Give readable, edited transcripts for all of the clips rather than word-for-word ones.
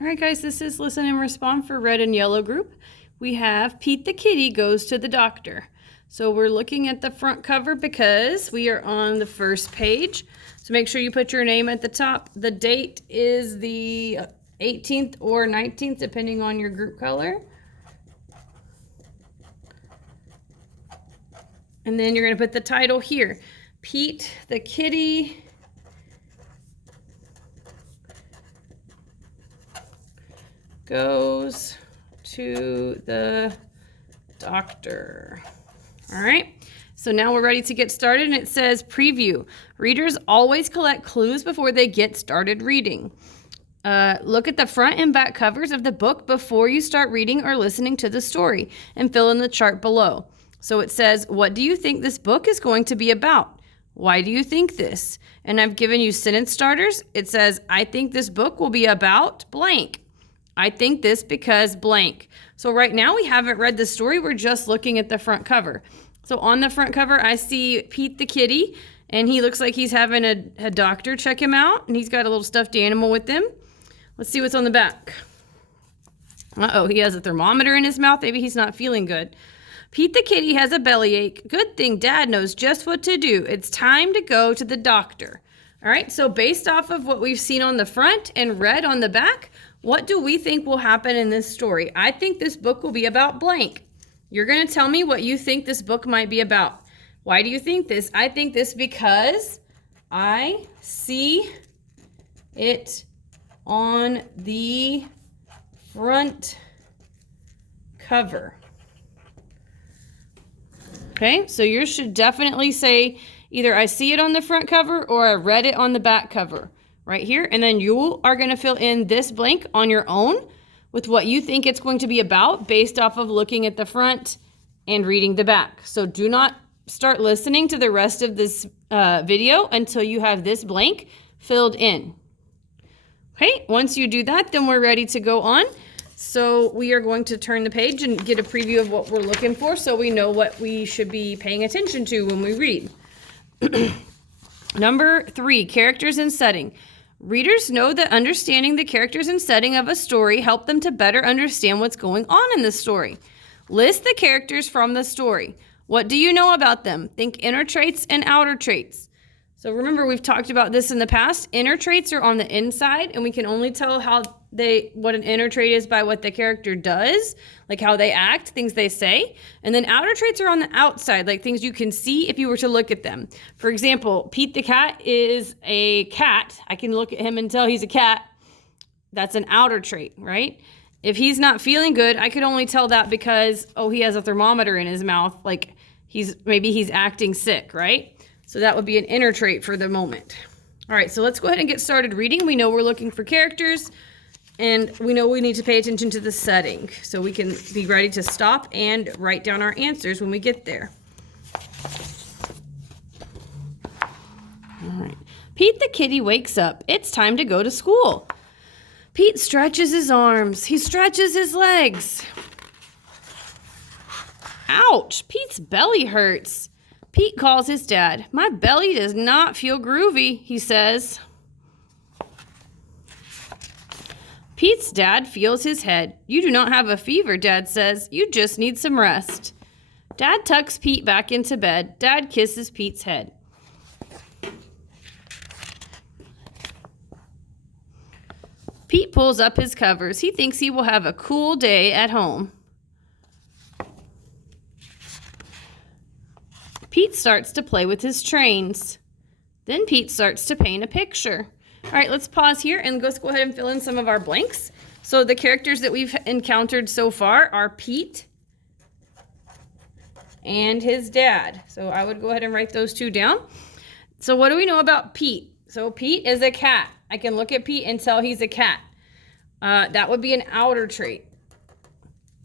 All right, guys, this is Listen and Respond for Red and Yellow Group. We have Pete the Kitty Goes to the Doctor. So we're looking at the front cover because we are on the first page. So make sure you put your name at the top. The date is the 18th or 19th, depending on your group color. And then you're going to put the title here. Pete the Kitty Goes to the Doctor. All right, so now we're ready to get started, and it says preview. Readers always collect clues before they get started reading. Look at the front and back covers of the book before you start reading or listening to the story, and fill in the chart below. So it says, what do you think this book is going to be about? Why do you think this? And I've given you sentence starters. It says, I think this book will be about blank. I think this because blank. So right now we haven't read the story. We're just looking at the front cover. So on the front cover, I see Pete the Kitty, and he looks like he's having a doctor check him out, and he's got a little stuffed animal with him. Let's see what's on the back. Uh-oh, he has a thermometer in his mouth. Maybe he's not feeling good. Pete the Kitty has a bellyache. Good thing Dad knows just what to do. It's time to go to the doctor. All right, so based off of what we've seen on the front and read on the back, what do we think will happen in this story? I think this book will be about blank. You're going to tell me what you think this book might be about. Why do you think this? I think this because I see it on the front cover. Okay, so yours should definitely say either I see it on the front cover or I read it on the back cover right here. And then you are going to fill in this blank on your own with what you think it's going to be about based off of looking at the front and reading the back. So do not start listening to the rest of this video until you have this blank filled in. Okay, once you do that, then we're ready to go on. So we are going to turn the page and get a preview of what we're looking for so we know what we should be paying attention to when we read. Number 3, characters and setting. Readers know that understanding the characters and setting of a story help them to better understand what's going on in the story. List the characters from the story. What do you know about them? Think inner traits and outer traits. So remember, we've talked about this in the past. Inner traits are on the inside, and we can only tell what an inner trait is by what the character does, like how they act, things they say. And then outer traits are on the outside, like things you can see if you were to look at them. For example, Pete the cat is a cat. I can look at him and tell he's a cat. That's an outer trait, right? If he's not feeling good, I could only tell that because, oh, he has a thermometer in his mouth, like maybe he's acting sick, right? So that would be an inner trait for the moment. All right, so let's go ahead and get started reading. We know we're looking for characters, and we know we need to pay attention to the setting so we can be ready to stop and write down our answers when we get there. All right. Pete the Kitty wakes up. It's time to go to school. Pete stretches his arms. He stretches his legs. Ouch, Pete's belly hurts. Pete calls his dad. My belly does not feel groovy, he says. Pete's dad feels his head. You do not have a fever, Dad says. You just need some rest. Dad tucks Pete back into bed. Dad kisses Pete's head. Pete pulls up his covers. He thinks he will have a cool day at home. Pete starts to play with his trains. Then Pete starts to paint a picture. All right, let's pause here and let's go ahead and fill in some of our blanks. So the characters that we've encountered so far are Pete and his dad. So I would go ahead and write those two down. So what do we know about Pete? So Pete is a cat. I can look at Pete and tell he's a cat. That would be an outer trait.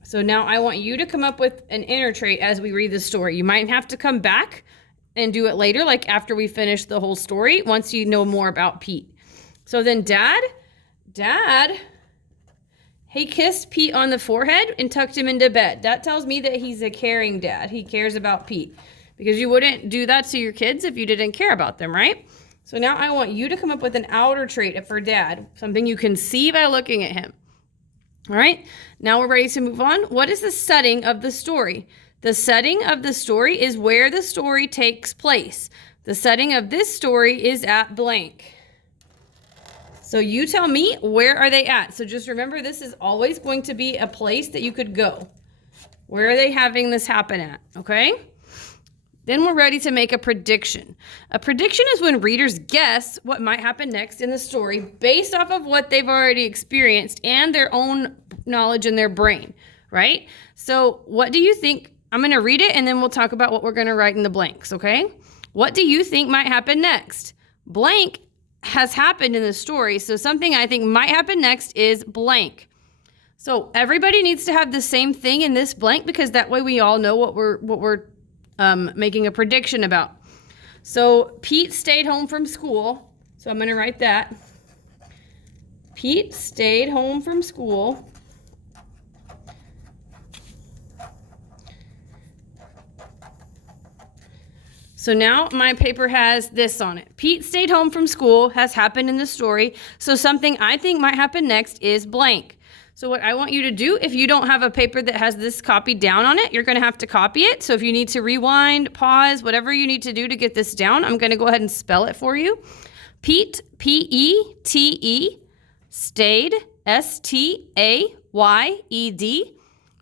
So now I want you to come up with an inner trait as we read the story. You might have to come back and do it later, like after we finish the whole story, once you know more about Pete. So then Dad, he kissed Pete on the forehead and tucked him into bed. That tells me that he's a caring dad. He cares about Pete, because you wouldn't do that to your kids if you didn't care about them, right? So now I want you to come up with an outer trait for Dad, something you can see by looking at him. All right, now we're ready to move on. What is the setting of the story? The setting of the story is where the story takes place. The setting of this story is at blank. So you tell me, where are they at? So just remember, this is always going to be a place that you could go. Where are they having this happen at? Okay? Then we're ready to make a prediction. A prediction is when readers guess what might happen next in the story based off of what they've already experienced and their own knowledge in their brain, right? So what do you think? I'm going to read it and then we'll talk about what we're going to write in the blanks, okay? What do you think might happen next? Blank has happened in the story, so something I think might happen next is blank. So everybody needs to have the same thing in this blank because that way we all know what we're making a prediction about. So Pete stayed home from school. So I'm going to write that. Pete stayed home from school. So now my paper has this on it. Pete stayed home from school has happened in the story. So something I think might happen next is blank. So what I want you to do, if you don't have a paper that has this copied down on it, you're going to have to copy it. So if you need to rewind, pause, whatever you need to do to get this down, I'm going to go ahead and spell it for you. Pete, P-E-T-E, stayed, S-T-A-Y-E-D,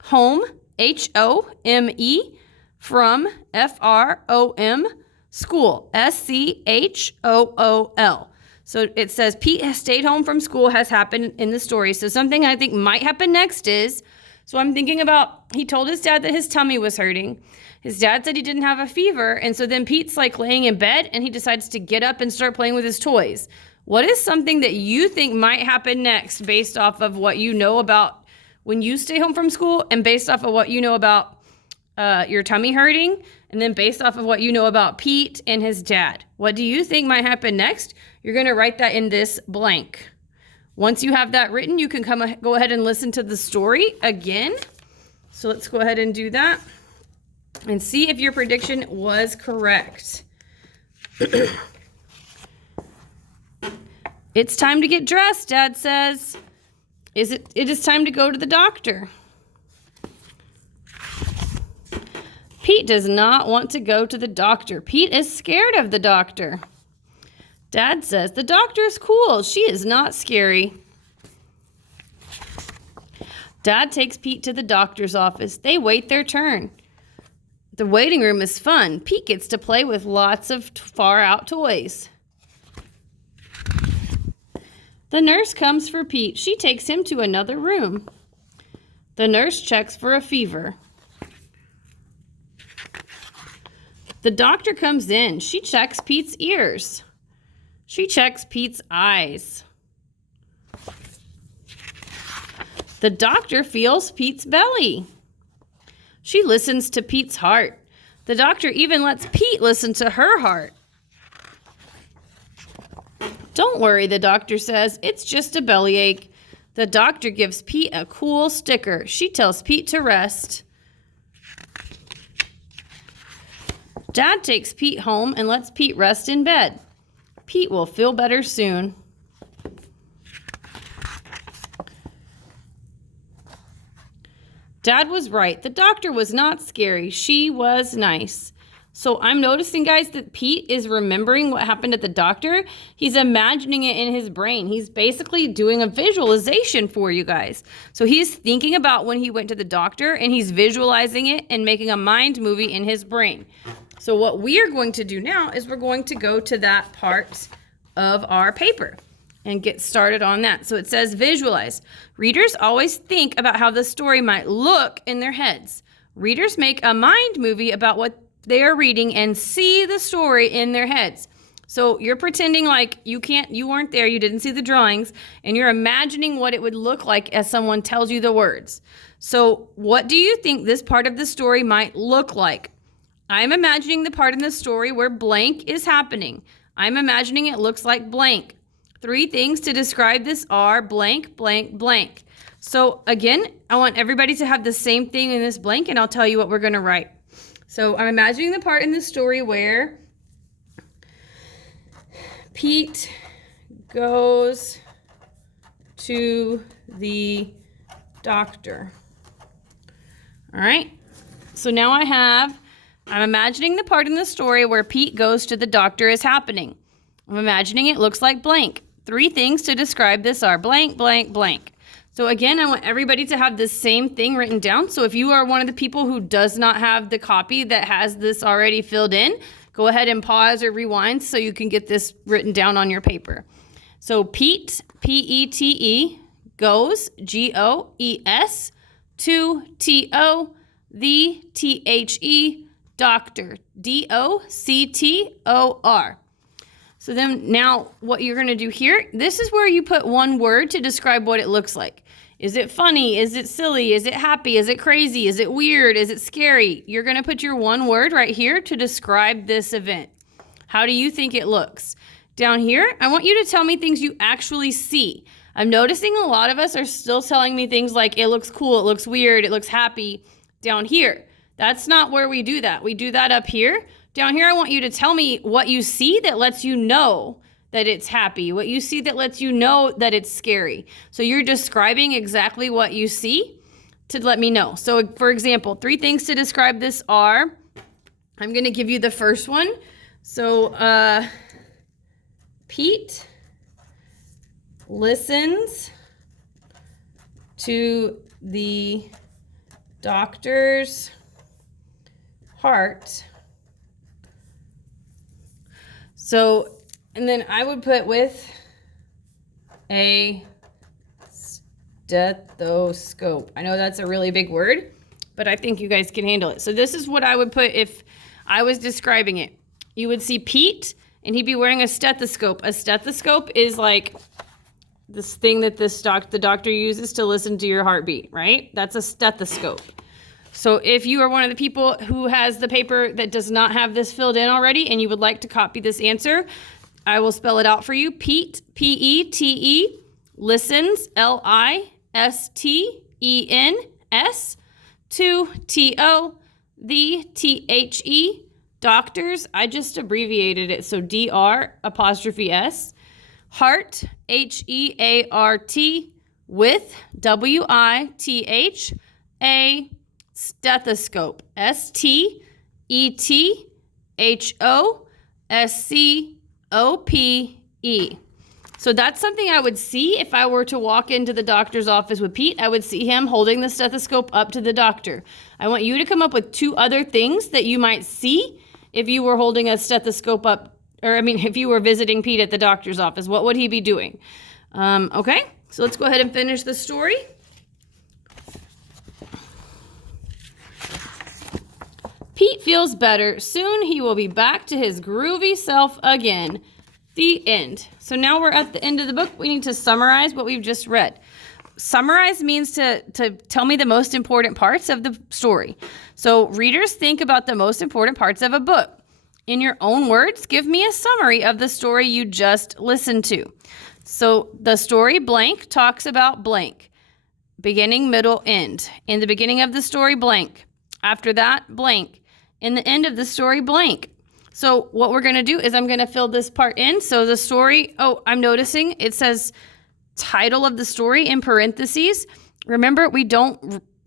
home, H-O-M-E, from, F-R-O-M, school, S-C-H-O-O-L. So it says Pete has stayed home from school has happened in the story. So something I think might happen next is, so I'm thinking about, he told his dad that his tummy was hurting. His dad said he didn't have a fever. And so then Pete's like laying in bed and he decides to get up and start playing with his toys. What is something that you think might happen next based off of what you know about when you stay home from school and based off of what you know about your tummy hurting, and then based off of what you know about Pete and his dad? What do you think might happen next? You're going to write that in this blank. Once you have that written, you can go ahead and listen to the story again. So let's go ahead and do that and see if your prediction was correct. It's time to get dressed, Dad says. It is time to go to the doctor. Pete does not want to go to the doctor. Pete is scared of the doctor. Dad says, the doctor is cool. She is not scary. Dad takes Pete to the doctor's office. They wait their turn. The waiting room is fun. Pete gets to play with lots of far-out toys. The nurse comes for Pete. She takes him to another room. The nurse checks for a fever. The doctor comes in. She checks Pete's ears. She checks Pete's eyes. The doctor feels Pete's belly. She listens to Pete's heart. The doctor even lets Pete listen to her heart. Don't worry, the doctor says. It's just a bellyache. The doctor gives Pete a cool sticker. She tells Pete to rest. Dad takes Pete home and lets Pete rest in bed. Pete will feel better soon. Dad was right. The doctor was not scary. She was nice. So I'm noticing, guys, that Pete is remembering what happened at the doctor. He's imagining it in his brain. He's basically doing a visualization for you guys. So he's thinking about when he went to the doctor and he's visualizing it and making a mind movie in his brain. So what we are going to do now is we're going to go to that part of our paper and get started on that. So it says visualize. Readers always think about how the story might look in their heads. Readers make a mind movie about what they are reading and see the story in their heads. So you're pretending like you weren't there, you didn't see the drawings, and you're imagining what it would look like as someone tells you the words. So what do you think this part of the story might look like? I'm imagining the part in the story where blank is happening. I'm imagining it looks like blank. 3 things to describe this are blank, blank, blank. So again, I want everybody to have the same thing in this blank, and I'll tell you what we're going to write. So I'm imagining the part in the story where Pete goes to the doctor. All right. So now I'm imagining the part in the story where Pete goes to the doctor is happening. I'm imagining it looks like blank. 3 things to describe this are blank, blank, blank. So again, I want everybody to have this same thing written down. So if you are one of the people who does not have the copy that has this already filled in, go ahead and pause or rewind so you can get this written down on your paper. So Pete, P-E-T-E, goes, G-O-E-S, to T-O, the T-H-E, doctor, D-O-C-T-O-R. So then now what you're going to do here, this is where you put one word to describe what it looks like. Is it funny? Is it silly? Is it happy? Is it crazy? Is it weird? Is it scary? You're going to put your one word right here to describe this event. How do you think it looks? Down here, I want you to tell me things you actually see. I'm noticing a lot of us are still telling me things like it looks cool, it looks weird, it looks happy down here. That's not where we do that. We do that up here. Down here, I want you to tell me what you see that lets you know that it's happy, what you see that lets you know that it's scary. So you're describing exactly what you see to let me know. So for example, 3 things to describe this are, I'm going to give you the first one. So Pete listens to the doctor's heart. So, and then I would put with a stethoscope. I know that's a really big word, but I think you guys can handle it. So this is what I would put if I was describing it. You would see Pete, and he'd be wearing a stethoscope. A stethoscope is like this thing that the doctor uses to listen to your heartbeat, right? That's a stethoscope. So if you are one of the people who has the paper that does not have this filled in already and you would like to copy this answer, I will spell it out for you. Pete, P-E-T-E, listens, L-I-S-T-E-N-S, to T-O, the T-H-E, doctors, I just abbreviated it, so D-R'-S, heart, H-E-A-R-T, with, W-I-T-H-A, stethoscope, S-T-E-T-H-O-S-C-O-P-E. So that's something I would see if I were to walk into the doctor's office with Pete. I would see him holding the stethoscope up to the doctor. I want you to come up with 2 other things that you might see if you were holding a stethoscope up, if you were visiting Pete at the doctor's office. What would he be doing? Okay, so let's go ahead and finish the story. Pete feels better. Soon he will be back to his groovy self again. The end. So now we're at the end of the book. We need to summarize what we've just read. Summarize means to tell me the most important parts of the story. So readers, think about the most important parts of a book. In your own words, give me a summary of the story you just listened to. So the story blank talks about blank. Beginning, middle, end. In the beginning of the story, blank. After that, blank. In the end of the story, blank. So what we're going to do is I'm going to fill this part in. So the story, I'm noticing it says title of the story in parentheses. Remember,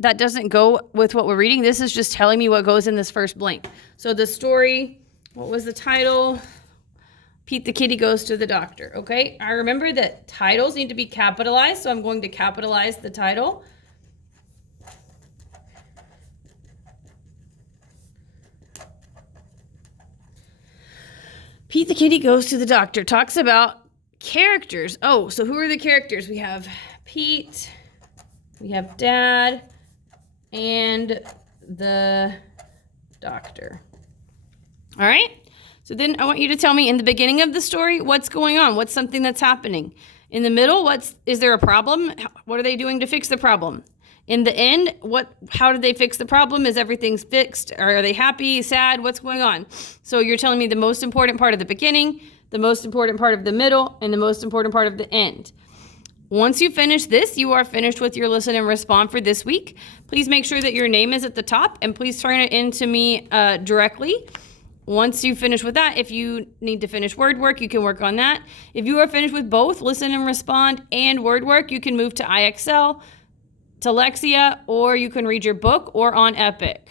that doesn't go with what we're reading. This is just telling me what goes in this first blank. So the story, what was the title? Pete the kitty goes to the doctor. Okay, I remember that titles need to be capitalized, so I'm going to capitalize the title. Pete the kitty goes to the doctor. Talks about characters. Oh, so who are the characters? We have Pete, we have Dad, and the doctor. All right? So then I want you to tell me in the beginning of the story, what's going on? What's something that's happening? In the middle, is there a problem? What are they doing to fix the problem? In the end, how did they fix the problem? Is everything fixed? Are they happy, sad? What's going on? So you're telling me the most important part of the beginning, the most important part of the middle, and the most important part of the end. Once you finish this, you are finished with your listen and respond for this week. Please make sure that your name is at the top, and please turn it in to me directly. Once you finish with that, if you need to finish word work, you can work on that. If you are finished with both listen and respond and word work, you can move to IXL. Telexia, or you can read your book or on Epic.